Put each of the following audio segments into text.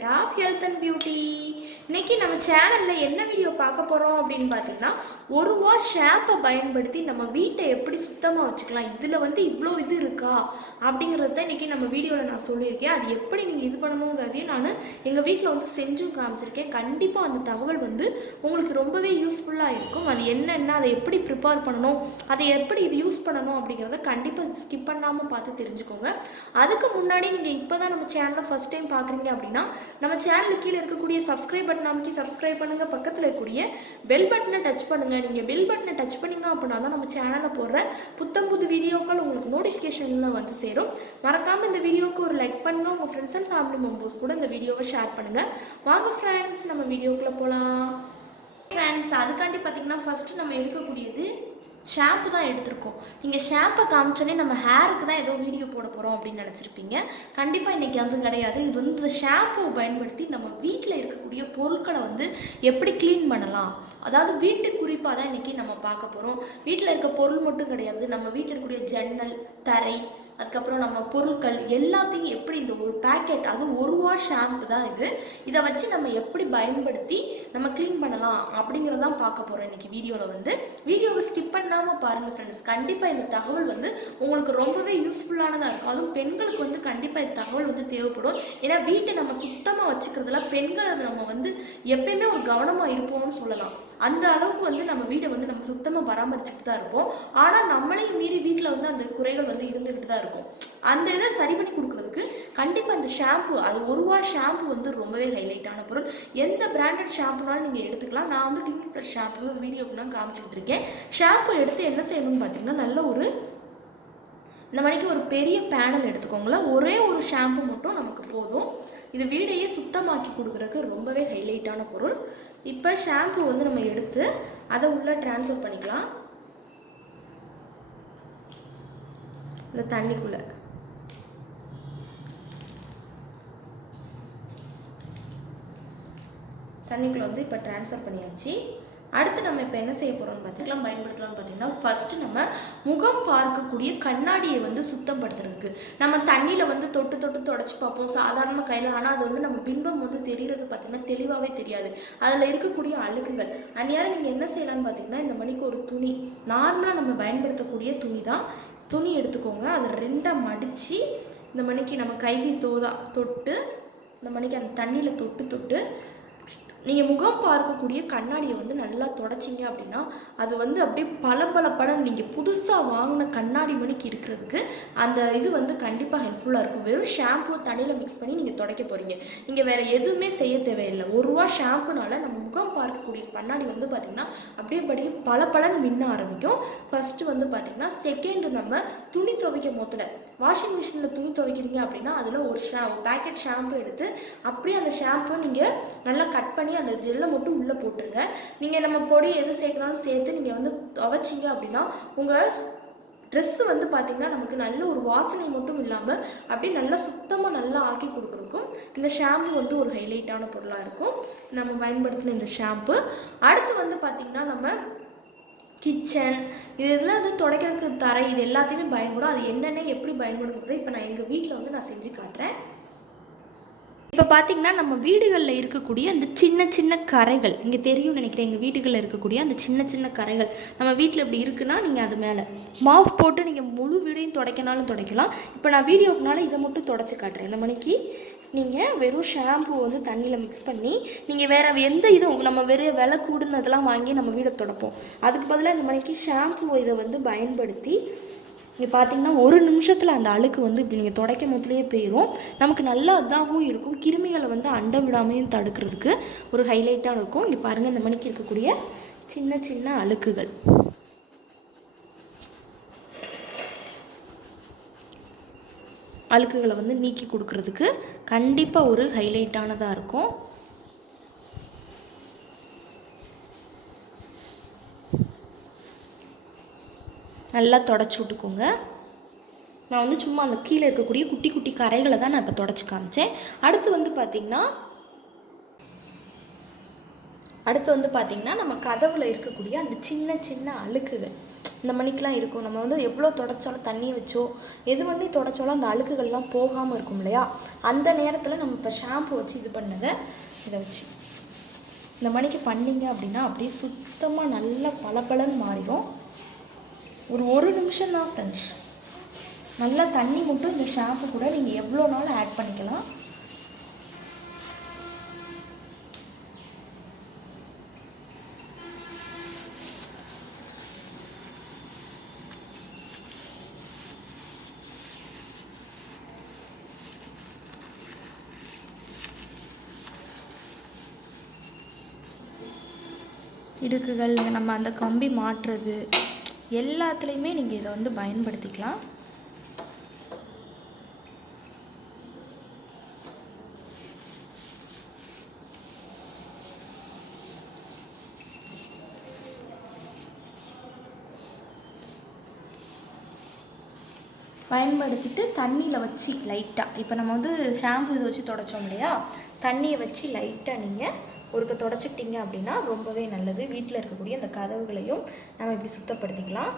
Product of health and beauty. இன்றைக்கி நம்ம சேனலில் என்ன வீடியோ பார்க்க போகிறோம் அப்படின்னு பார்த்தீங்கன்னா, ஒரு வாஷ் ஷாம்பை பயன்படுத்தி நம்ம வீட்டை எப்படி சுத்தமாக வச்சுக்கலாம், இதில் வந்து இவ்வளோ இது இருக்கா அப்படிங்கிறத தான் இன்றைக்கி நம்ம வீடியோவில் நான் சொல்லியிருக்கேன். அது எப்படி நீங்கள் இது பண்ணணுங்கிறதையும் நான் எங்கள் வீட்டில் வந்து செஞ்சும் காமிச்சிருக்கேன். கண்டிப்பாக அந்த தகவல் வந்து உங்களுக்கு ரொம்பவே யூஸ்ஃபுல்லாக இருக்கும். அது என்னென்ன, அதை எப்படி ப்ரிப்பேர் பண்ணணும், அதை எப்படி இது யூஸ் பண்ணணும் அப்படிங்கிறத கண்டிப்பாக ஸ்கிப் பண்ணாமல் பார்த்து தெரிஞ்சுக்கோங்க. அதுக்கு முன்னாடி நீங்கள் இப்போ தான் நம்ம சேனலை ஃபஸ்ட் டைம் பார்க்குறீங்க அப்படின்னா, நம்ம சேனலுக்கு கீழே இருக்கக்கூடிய சப்ஸ்கிரைப் பட்டன் அமைக்கி சப்ஸ்கிரைப் பண்ணுங்கள். பக்கத்தில் இருக்கக்கூடிய பெல் பட்டனை டச் பண்ணுங்கள். நீங்கள் பெல் பட்டனை டச் பண்ணிங்க அப்படின்னா தான் நம்ம சேனலில் போடுற புது வீடியோக்கள் உங்களுக்கு நோட்டிஃபிகேஷனில் வந்து சேரும். மறக்காமல் இந்த வீடியோவுக்கு ஒரு லைக் பண்ணுங்கள். உங்கள் ஃப்ரெண்ட்ஸ் அண்ட் ஃபேமிலி மெம்பர்ஸ் கூட இந்த வீடியோவை ஷேர் பண்ணுங்கள். வாங்க ஃப்ரெண்ட்ஸ், நம்ம வீடியோக்குள்ளே போகலாம். ஃப்ரெண்ட்ஸ், அதுக்காண்டி பார்த்திங்கன்னா ஃபஸ்ட்டு நம்ம எடுக்கக்கூடியது ஷாம்பு தான் எடுத்திருக்கோம். நீங்கள் ஷாம்பை காமிச்சோன்னே நம்ம ஹேருக்கு தான் ஏதோ வீடியோ போட போகிறோம் அப்படின்னு நினச்சிருப்பீங்க. கண்டிப்பாக இன்றைக்கி அது கிடையாது. இது வந்து இந்த ஷாம்புவை பயன்படுத்தி நம்ம வீட்டில் இருக்கக்கூடிய பொருட்களை வந்து எப்படி க்ளீன் பண்ணலாம், அதாவது வீட்டு குறிப்பாக தான் இன்றைக்கி நம்ம பார்க்க போகிறோம். வீட்டில் இருக்க பொருள் மட்டும் கிடையாது, நம்ம வீட்டில் இருக்கக்கூடிய ஜன்னல், தரை, அதுக்கப்புறம் நம்ம பொருட்கள் எல்லாத்தையும் எப்படி இந்த ஒரு பேக்கெட், அது ஒரு வாஷ் ஷாம்பு தான் இது, இதை வச்சு நம்ம எப்படி பயன்படுத்தி நம்ம க்ளீன் பண்ணலாம் அப்படிங்கிறதான் பார்க்க போகிறோம் இன்றைக்கி வீடியோவில். வந்து வீடியோவை ஸ்கிப் பண்ணாமல் பாருங்கள் ஃப்ரெண்ட்ஸ். கண்டிப்பாக இந்த தகவல் வந்து உங்களுக்கு ரொம்பவே யூஸ்ஃபுல்லானதாக இருக்கும். அதுவும் பெண்களுக்கு வந்து கண்டிப்பாக இந்த தகவல் வந்து தேவைப்படும். ஏன்னா வீட்டை நம்ம சுத்தமாக வச்சுக்கிறதுல பெண்களை நம்ம வந்து எப்பயுமே ஒரு கவனமாக இருப்போம்னு சொல்லலாம். அந்த அளவுக்கு வந்து நம்ம வீட்டை வந்து நம்ம சுத்தமாக பராமரிச்சுட்டு தான் இருப்போம். ஆனால் நம்மளையும் மீறி வீட்டில் வந்து அந்த குறைகள் வந்து இருந்துக்கிட்டு தான் இருக்கும். அந்த இதை சரி பண்ணி கொடுக்குறதுக்கு கண்டிப்பாக இந்த ஷாம்பு, அது ஒரு வாஷ் ஷாம்பு வந்து ரொம்பவே ஹைலைட்டான பொருள். எந்த பிராண்டட் ஷாம்புனாலும் நீங்கள் எடுத்துக்கலாம். நான் வந்து கிளினிக் ப்ளஸ் ஷாம்பு வீடியோக்கு நான் காமிச்சிக்கிட்டு இருக்கேன். ஷாம்பு எடுத்து என்ன செய்யணும்னு பார்த்தீங்கன்னா, நல்ல ஒரு இந்த மணிக்கு ஒரு பெரிய பேனல் எடுத்துக்கோங்களேன். ஒரே ஒரு ஷாம்பு மட்டும் நமக்கு போதும். இது வீடையே சுத்தமாக்கி கொடுக்குறதுக்கு ரொம்பவே ஹைலைட்டான பொருள். இப்போ ஷாம்பு வந்து நம்ம எடுத்து அதை உள்ளே ட்ரான்ஸ்ஃபர் பண்ணிக்கலாம். இந்த தண்ணிக்குள்ளே வந்து இப்போ ட்ரான்ஸ்ஃபர் பண்ணியாச்சு. அடுத்து நம்ம இப்போ என்ன செய்ய போகிறோம்னு பார்த்துக்கலாம், பயன்படுத்தலாம்னு பார்த்தீங்கன்னா, ஃபஸ்ட்டு நம்ம முகம் பார்க்கக்கூடிய கண்ணாடியை வந்து சுத்தப்படுத்துறதுக்கு நம்ம தண்ணியில் வந்து தொட்டு தொடச்சி பார்ப்போம் சாதாரணமாக கையில். ஆனால் அது வந்து நம்ம பின்பம் வந்து தெரிகிறது பார்த்திங்கன்னா தெளிவாகவே தெரியாது. அதில் இருக்கக்கூடிய அழுக்குகள். அந்நேரம் நீங்கள் என்ன செய்யலாம்னு பார்த்தீங்கன்னா, இந்த மணிக்கு ஒரு துணி, நார்மலாக நம்ம பயன்படுத்தக்கூடிய துணி தான், துணி எடுத்துக்கோங்க. அதை ரெண்டாக மடித்து இந்த மணிக்கு நம்ம கைக்கு தொட்டு இந்த மணிக்கு அந்த தண்ணியில் தொட்டு நீங்கள் முகம் பார்க்கக்கூடிய கண்ணாடியை வந்து நல்லா தொடச்சிங்க அப்படின்னா அது வந்து அப்படியே பளபளன்னு நீங்கள் புதுசாக வாங்கின கண்ணாடி மணிக்கு இருக்கிறதுக்கு அந்த இது வந்து கண்டிப்பாக ஹெல்ப்ஃபுல்லாக இருக்கும். வெறும் ஷாம்பு தண்ணியில் மிக்ஸ் பண்ணி நீங்கள் துடைக்க போகிறீங்க. நீங்கள் வேறு எதுவுமே செய்ய தேவையில்லை. ஒரு ரூபா ஷாம்புனால நம்ம முகம் பார்க்கக்கூடிய கண்ணாடி வந்து பார்த்திங்கன்னா அப்படியே பளபளன்னு மின்ன ஆரம்பிக்கும். ஃபஸ்ட்டு வந்து பார்த்திங்கன்னா, செகண்டு நம்ம துணி துவைக்கும் போதில் வாஷிங் மிஷினில் துணி துவைக்கிறீங்க அப்படின்னா அதில் ஒரு பேக்கெட் ஷாம்பு எடுத்து அப்படியே அந்த ஷாம்பு நீங்கள் நல்லா கட் பண்ணி அந்த ஜெல்லை மட்டும் உள்ளே போட்டுருங்க. நீங்கள் நம்ம பொடி எது சேர்க்கலாம்னு சேர்த்து நீங்கள் வந்து துவைச்சிங்க அப்படின்னா உங்கள் ட்ரெஸ்ஸு வந்து பார்த்திங்கன்னா நமக்கு நல்ல ஒரு வாசனை மட்டும் இல்லாமல் அப்படியே நல்லா சுத்தமாக நல்லா ஆக்கி கொடுக்குறதுக்கும் இந்த ஷாம்பு வந்து ஒரு ஹைலைட்டான பொருளாக இருக்கும் நம்ம பயன்படுத்தின இந்த ஷாம்பு. அடுத்து வந்து பார்த்திங்கன்னா, நம்ம கிச்சன் இதெல்லாம் வந்து துடைக்கிறதுக்கு தரை, இது எல்லாத்தையுமே பயன்படும். அது என்னென்ன எப்படி பயன்படுங்கிறது இப்போ நான் எங்கள் வீட்டில் வந்து நான் செஞ்சு காட்டுறேன். இப்போ பார்த்திங்கன்னா, நம்ம வீடுகளில் இருக்கக்கூடிய அந்த சின்ன கரைகள் இங்கே தெரியும் நினைக்கிறேன். எங்கள் வீடுகளில் இருக்கக்கூடிய அந்த சின்ன கரைகள் நம்ம வீட்டில் இப்படி இருக்குன்னா நீங்கள் அது மேலே மாஃப் போட்டு நீங்கள் முழு வீடையும் துடைக்கனாலும் துடைக்கலாம். இப்போ நான் வீடியோக்குனால இதை மட்டும் துடைச்சி காட்டுறேன். இந்த மணிக்கு நீங்கள் வெறும் ஷாம்பு வந்து தண்ணியில் மிக்ஸ் பண்ணி நீங்கள் வேறு எந்த இதுவும் நம்ம வெறும் விலை கூடுனதெல்லாம் வாங்கி நம்ம வீடை துடைப்போம். அதுக்கு பதிலாக இந்த மணிக்கு ஷாம்பு இதை வந்து பயன்படுத்தி நீங்கள் பார்த்திங்கன்னா ஒரு நிமிஷத்தில் அந்த அழுக்கு வந்து இப்படி நீங்கள் துடைக்கும் போதுலேயே போயிடும். நமக்கு நல்லா இதாகவும் இருக்கும். கிருமிகளை வந்து அண்டை விடாமையும் தடுக்கிறதுக்கு ஒரு ஹைலைட்டாக இருக்கும். இங்கே பாருங்கள், இந்த மணிக்கு இருக்கக்கூடிய சின்ன அழுக்குகள் அழுக்குகளை வந்து நீக்கி கொடுக்கறதுக்கு கண்டிப்பாக ஒரு ஹைலைட்டானதாக இருக்கும். நல்லா தொடச்சி விட்டுக்கோங்க. நான் வந்து சும்மா அந்த கீழே இருக்கக்கூடிய குட்டி கரைகளை தான் நான் இப்போ தொடச்சி காமிச்சேன். அடுத்து வந்து பார்த்திங்கன்னா நம்ம கதவில் இருக்கக்கூடிய அந்த சின்ன அழுக்குகள் இந்த மணிக்கெலாம் இருக்கும். நம்ம வந்து எவ்வளோ தொடச்சாலும் தண்ணி வச்சோ எது பண்ணி தொடச்சாலும் அந்த அழுக்குகள்லாம் போகாமல் இருக்கும் இல்லையா, அந்த நேரத்தில் நம்ம இப்போ ஷாம்பு வச்சு இது பண்ணதை இதை வச்சு இந்த மணிக்கு பண்ணிங்க அப்படின்னா அப்படியே சுத்தமாக நல்லா பளபளன்னு மாறிடும். ஒரு நிமிஷம் தான் ஃப்ரெண்ட்ஸ். நல்லா தண்ணி மட்டும் இந்த ஷாம்பு கூட நீங்கள் எவ்வளோ நாள் ஆட் பண்ணிக்கலாம். இடுக்குகள் நம்ம அந்த கம்பி மாட்டுறது எல்லாத்துலேயுமே நீங்கள் இதை வந்து பயன்படுத்திக்கலாம். பயன்படுத்திட்டு தண்ணியில் வச்சு லைட்டாக, இப்போ நம்ம வந்து ஷாம்பு இதை வச்சு தொடச்சோம் இல்லையா, தண்ணியை வச்சு லைட்டாக நீங்கள் ஒருக்க தொடச்சிட்டிங்க அப்படின்னா ரொம்பவே நல்லது. வீட்டில் இருக்கக்கூடிய அந்த கதவுகளையும் நம்ம இப்படி சுத்தப்படுத்திக்கலாம்.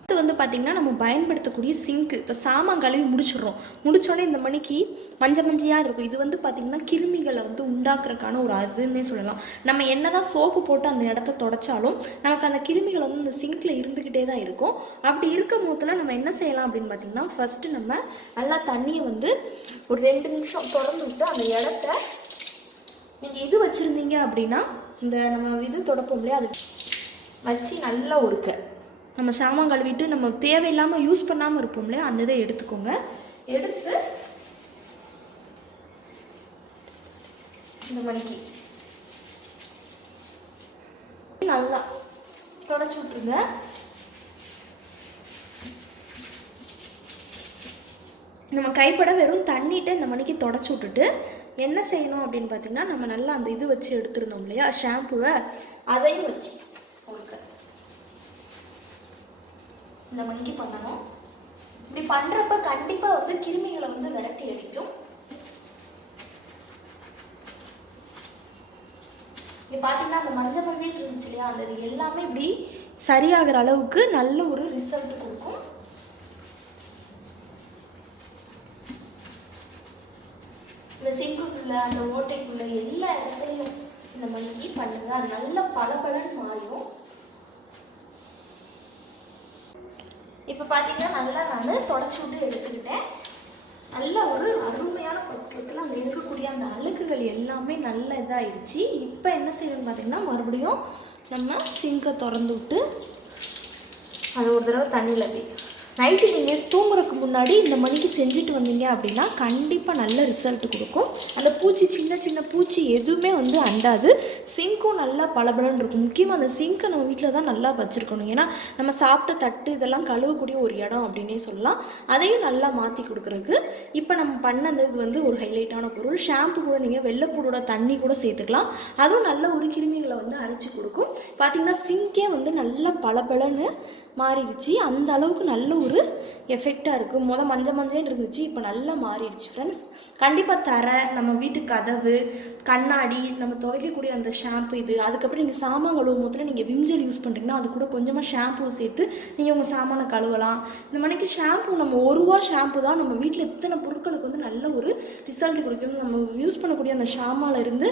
அடுத்து வந்து பார்த்திங்கன்னா நம்ம பயன்படுத்தக்கூடிய சிங்க்கு, இப்போ சாமான் கழுவி முடிச்சோடனே இந்த மணிக்கு மஞ்சையாக இருக்கும். இது வந்து பார்த்திங்கன்னா கிருமிகளை வந்து உண்டாக்குறதுக்கான ஒரு அதுன்னே சொல்லலாம். நம்ம என்ன தான் சோப்பு போட்டு அந்த இடத்த தொடச்சாலும் நமக்கு அந்த கிருமிகள் வந்து இந்த சிங்கில் இருந்துக்கிட்டே தான் இருக்கும். அப்படி இருக்கும் போதில் நம்ம என்ன செய்யலாம் அப்படின்னு பார்த்திங்கன்னா, ஃபஸ்ட்டு நம்ம நல்லா தண்ணியை வந்து ஒரு 2 நிமிஷம் திறந்து விட்டு அந்த இடத்த நீங்கள் இது வச்சுருந்தீங்க அப்படின்னா, இந்த நம்ம இது தொடப்போம் இல்லையா, அது வச்சு நல்லா ஒருக்க நம்ம சாமான் கழுவிட்டு நம்ம தேவையில்லாமல் யூஸ் பண்ணாமல் இருப்போம் இல்லையா, அந்த இதை எடுத்துக்கோங்க. எடுத்து இந்த மணிக்கு நல்லா தொடச்சி விட்டுருங்க. நம்ம கைப்பட வெறும் தண்ணிட்டு இந்த மணிக்கு தொடச்சி விட்டுட்டு என்ன செய்யணும் அப்படின்னு பார்த்தீங்கன்னா, நம்ம நல்லா அந்த இது வச்சு எடுத்துருந்தோம் இல்லையா ஷாம்புவை, அதையும் வச்சு உங்களுக்கு இந்த மணிக்கு பண்ணணும். இப்படி பண்ணுறப்ப கண்டிப்பாக வந்து கிருமிகளை வந்து விரட்டி அடிக்கும். இப்போ பார்த்தீங்கன்னா அந்த மஞ்சள் இருந்துச்சு இல்லையா, அந்த இது எல்லாமே இப்படி சரியாகிற அளவுக்கு நல்ல ஒரு ரிசல்ட் கொடுக்கும். இந்த சிங்குக்குள்ள அந்த ஓட்டைக்குள்ள எல்லா இடத்துலையும் இந்த மணிக்கு பண்ணுங்க. அது நல்ல பளபளன்னு மாறிடும். இப்போ பார்த்தீங்கன்னா நல்லா நான் தொடச்சி விட்டு எடுத்துக்கிட்டேன். நல்ல ஒரு அருமையான பக்குவத்தில் அந்த இருக்கக்கூடிய அந்த அழுக்குகள் எல்லாமே நல்ல இதாகிடுச்சு. இப்போ என்ன செய்யணும்னு பார்த்தீங்கன்னா, மறுபடியும் நம்ம சிங்கை திறந்து விட்டு அதை ஒரு தடவை தண்ணியில் நைட்டு நீங்கள் தூங்குறதுக்கு முன்னாடி இந்த மணிக்கு செஞ்சுட்டு வந்தீங்க அப்படின்னா கண்டிப்பாக நல்ல ரிசல்ட் கொடுக்கும். அந்த பூச்சி சின்ன பூச்சி எதுவுமே வந்து அண்டாது. சிங்க்கும் நல்லா பளபளன்னு இருக்கும். முக்கியமாக அந்த சிங்க்கை நம்ம வீட்டில் தான் நல்லா வச்சுருக்கணும். ஏன்னா நம்ம சாப்பிட்ட தட்டு இதெல்லாம் கழுவக்கூடிய ஒரு இடம் அப்படின்னே சொல்லலாம். அதையும் நல்லா மாற்றி கொடுக்குறதுக்கு இப்போ நம்ம பண்ணது இது வந்து ஒரு ஹைலைட்டான பொருள். ஷாம்பு கூட நீங்கள் வெள்ளைப்பூடோட தண்ணி கூட சேர்த்துக்கலாம். அதுவும் நல்ல ஒரு கிருமிகளை வந்து அரைச்சி கொடுக்கும். பார்த்திங்கன்னா சிங்கே வந்து நல்லா பளபளன்னு மாறிடுச்சு. அந்த அளவுக்கு நல்ல ஒரு எஃபெக்டாக இருக்குது. மஞ்சள் இருந்துச்சு, இப்போ நல்லா மாறிடுச்சு ஃப்ரெண்ட்ஸ். கண்டிப்பாக நம்ம வீட்டு கதவு, கண்ணாடி, நம்ம துவைக்கக்கூடிய அந்த ஷாம்பு இது, அதுக்கப்புறம் நீங்கள் சாமான் கழுவும் போதில் நீங்கள் விம்ஜெல் யூஸ் பண்ணுறீங்கன்னா அது கூட கொஞ்சமாக ஷாம்பு சேர்த்து நீங்கள் உங்கள் சாமானை கழுவலாம். இந்த மணிக்கு ஷாம்பு நம்ம ₹1 ஷாம்பு தான் நம்ம வீட்டில் இத்தனை பொருட்களுக்கு வந்து நல்ல ஒரு ரிசல்ட் கொடுக்கும். நம்ம யூஸ் பண்ணக்கூடிய அந்த ஷாம்பாவில் இருந்து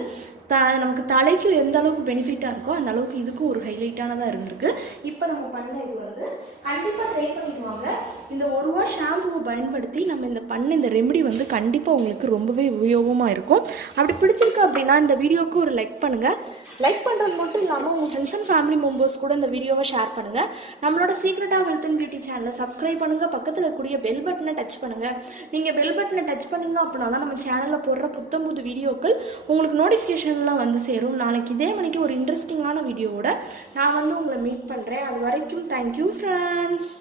நமக்கு தலைக்கு எந்த அளவுக்கு பெனிஃபிட்டாக இருக்கோ அந்த அளவுக்கு இதுக்கும் ஒரு ஹைலைட்டானதாக இருந்திருக்கு. இப்போ நம்ம பண்ண இது வந்து கண்டிப்பாக ட்ரை பண்ணிடுவாங்க. இந்த ₹1 ஷாம்புவை பயன்படுத்தி நம்ம இந்த ரெமெடி வந்து கண்டிப்பாக உங்களுக்கு ரொம்பவே உபயோகமாக இருக்கும். அப்படி பிடிச்சிருக்கு அப்படின்னா இந்த வீடியோவுக்கு ஒரு லைக் பண்ணுங்கள். லைக் பண்ணுறது மட்டும் இல்லாமல் உங்கள் ஃப்ரெண்ட்ஸ் அண்ட் ஃபேமிலி மெம்பர்ஸ் கூட இந்த வீடியோவை ஷேர் பண்ணுங்கள். நம்மளோட சீக்ரெட்டாக வெல்த் அண்ட் பியூட்டி சேனலை சப்ஸ்கிரைப் பண்ணுங்கள். பக்கத்தில் இருக்கக்கூடிய பெல் பட்டனை டச் பண்ணுங்கள். நீங்கள் பெல் பட்டனை டச் பண்ணிங்க அப்படின்னா தான் நம்ம சேனலில் போடுற புது வீடியோக்கள் உங்களுக்கு நோட்டிஃபிகேஷன்லாம் வந்து சேரும். நாளைக்கு இதே மணிக்கு ஒரு இன்ட்ரெஸ்டிங்கான வீடியோவோட நான் வந்து உங்களை மீட் பண்ணுறேன். அது வரைக்கும் தேங்க்யூ ஃப்ரெண்ட்ஸ்.